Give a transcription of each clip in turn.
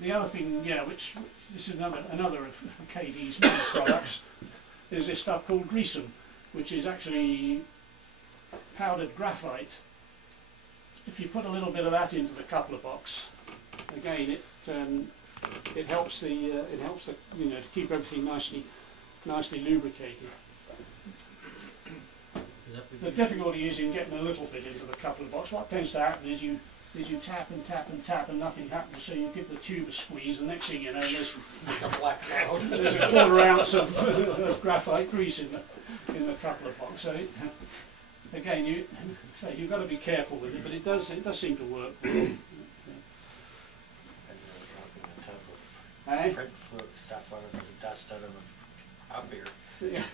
The other thing, yeah, which this is another of KD's main products, is this stuff called greaseum, which is actually powdered graphite. If you put a little bit of that into the coupler box, again it helps the you know, to keep everything nicely lubricated. The difficulty is in getting a little bit into the coupler box. What tends to happen is you tap and tap and tap and nothing happens, so you give the tube a squeeze and next thing you know there's a black cloud. There's a quarter ounce of graphite grease in the coupler box. So again, you've got to be careful with it, but it does seem to work well. Print stuff out of the dust out of a up here. Yeah.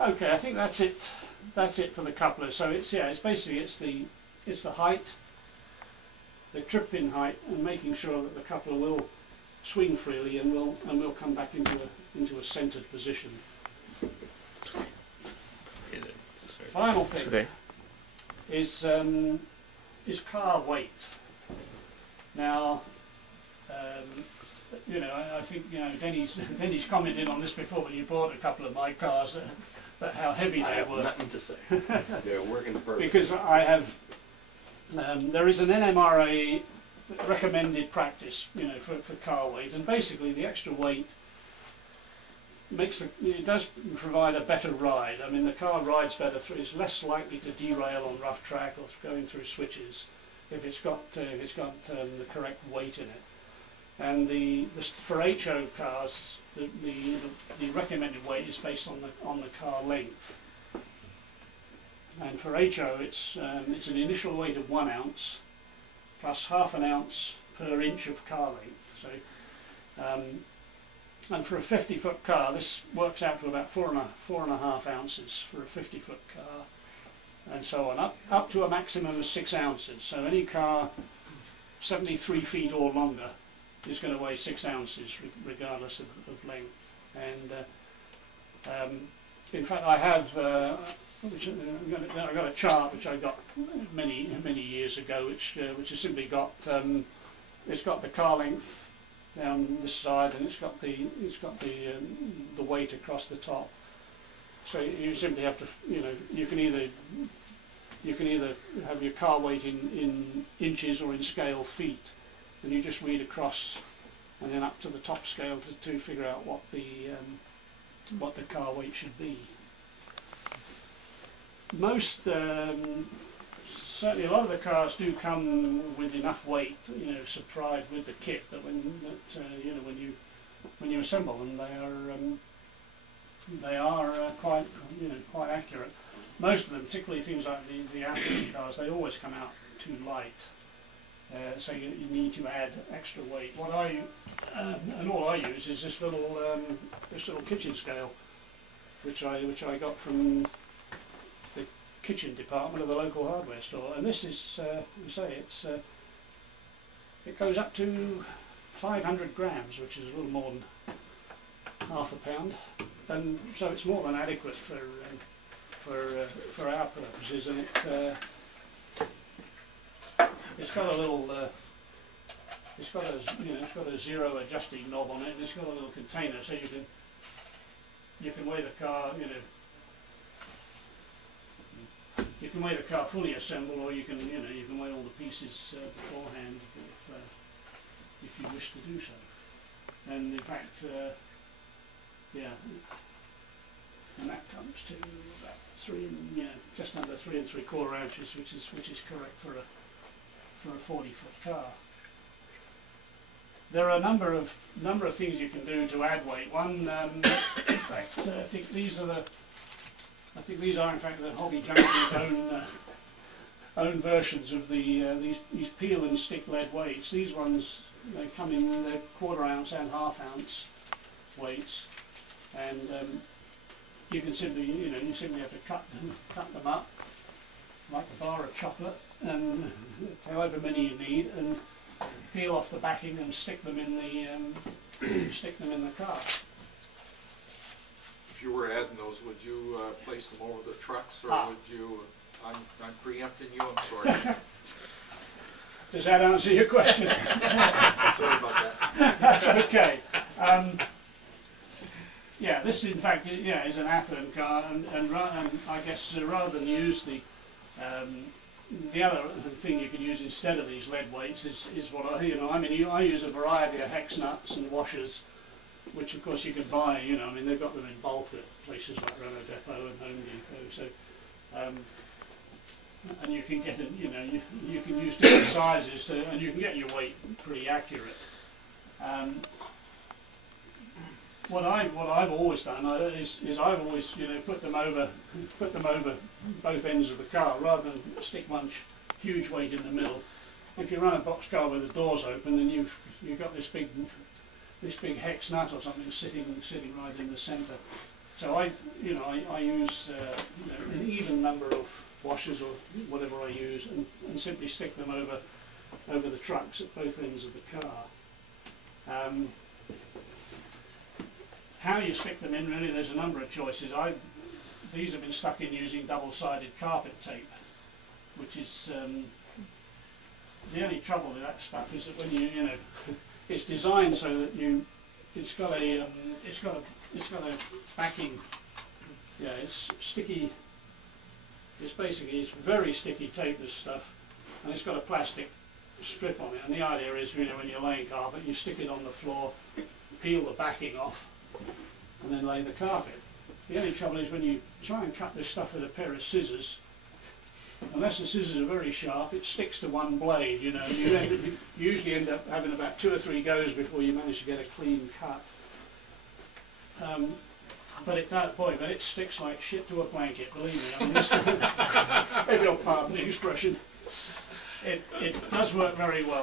Okay, I think that's it. That's it for the coupler. So it's basically the height, the trip pin height, and making sure that the coupler will swing freely and will come back into a centered position. Final thing is car weight. Now, you know, I think, you know, Denny's commented on this before when you bought a couple of my cars, but how heavy they were. I have nothing to say. They're working perfect. Because I have, there is an NMRA recommended practice, you know, for car weight, and basically the extra weight it does provide a better ride. I mean, the car rides better through, it's less likely to derail on rough track or going through switches if it's got the correct weight in it. And for HO cars, the recommended weight is based on the car length. And for HO, it's an initial weight of 1 ounce plus ½ an ounce per inch of car length. So, and for a 50-foot car, this works out to about 4.5 ounces for a 50-foot car, and so on, up to a maximum of 6 ounces. So any car 73 feet or longer is going to weigh 6 ounces regardless of length. And in fact, I have I got a chart which I got many years ago, which has simply got it's got the car length down this side, and it's got the weight across the top. So you simply have to, you know, you can either have your car weight in inches or in scale feet, and you just read across and then up to the top scale to figure out what the car weight should be. Most certainly a lot of the cars do come with enough weight, you know, supplied with the kit that you know, when you assemble them, they are quite, you know, quite accurate. Most of them, particularly things like the African cars, they always come out too light. So you need to add extra weight. What and all I use is this little kitchen scale, which I got from the kitchen department of the local hardware store. And this is, you say, it goes up to 500 grams, which is a little more than ½ a pound, and so it's more than adequate for our purposes. And it's got a little, it's got a zero adjusting knob on it, and it's got a little container, so you can weigh the car, you know, you can weigh the car fully assembled, or you can weigh all the pieces beforehand if you wish to do so. And in fact, yeah, and that comes to about just under 3 3/4 ounces, which is correct for a 40-foot car. There are a number of things you can do to add weight. One, in fact, I think these are in fact the Hobby Junkie's own versions of these peel and stick lead weights. These ones, they come in their 1/4 ounce and ½ ounce weights, and you can simply have to cut them up like a bar of chocolate, and however many you need, and peel off the backing and stick them in the car. If you were adding those, would you place them over the trucks, or would you I'm preempting you, I'm sorry. Does that answer your question? Sorry about that. That's okay. Yeah, this in fact is an Athearn car, and I guess rather than use the other thing you can use instead of these lead weights is what I use a variety of hex nuts and washers, which of course you can buy. They've got them in bulk at places like Renault Depot and Home Depot. So, and you can get you can use different sizes and you can get your weight pretty accurate. What I've always done is I've always put them over both ends of the car rather than stick one huge weight in the middle. If you run a box car with the doors open, then you've got this big hex nut or something sitting right in the centre. So I use an even number of washers or whatever I use and simply stick them over the trucks at both ends of the car. How you stick them in, really, there's a number of choices. These have been stuck in using double-sided carpet tape, which is the only trouble with that stuff is that when it's designed so that it's got a backing. Yeah, it's sticky. It's very sticky tape, this stuff, and it's got a plastic strip on it. And the idea is, when you're laying carpet, you stick it on the floor, peel the backing off, and then lay the carpet. The only trouble is when you try and cut this stuff with a pair of scissors, unless the scissors are very sharp, it sticks to one blade, you usually end up having about 2 or 3 goes before you manage to get a clean cut. But it sticks like shit to a blanket, believe me. If you'll pardon the expression. It does work very well.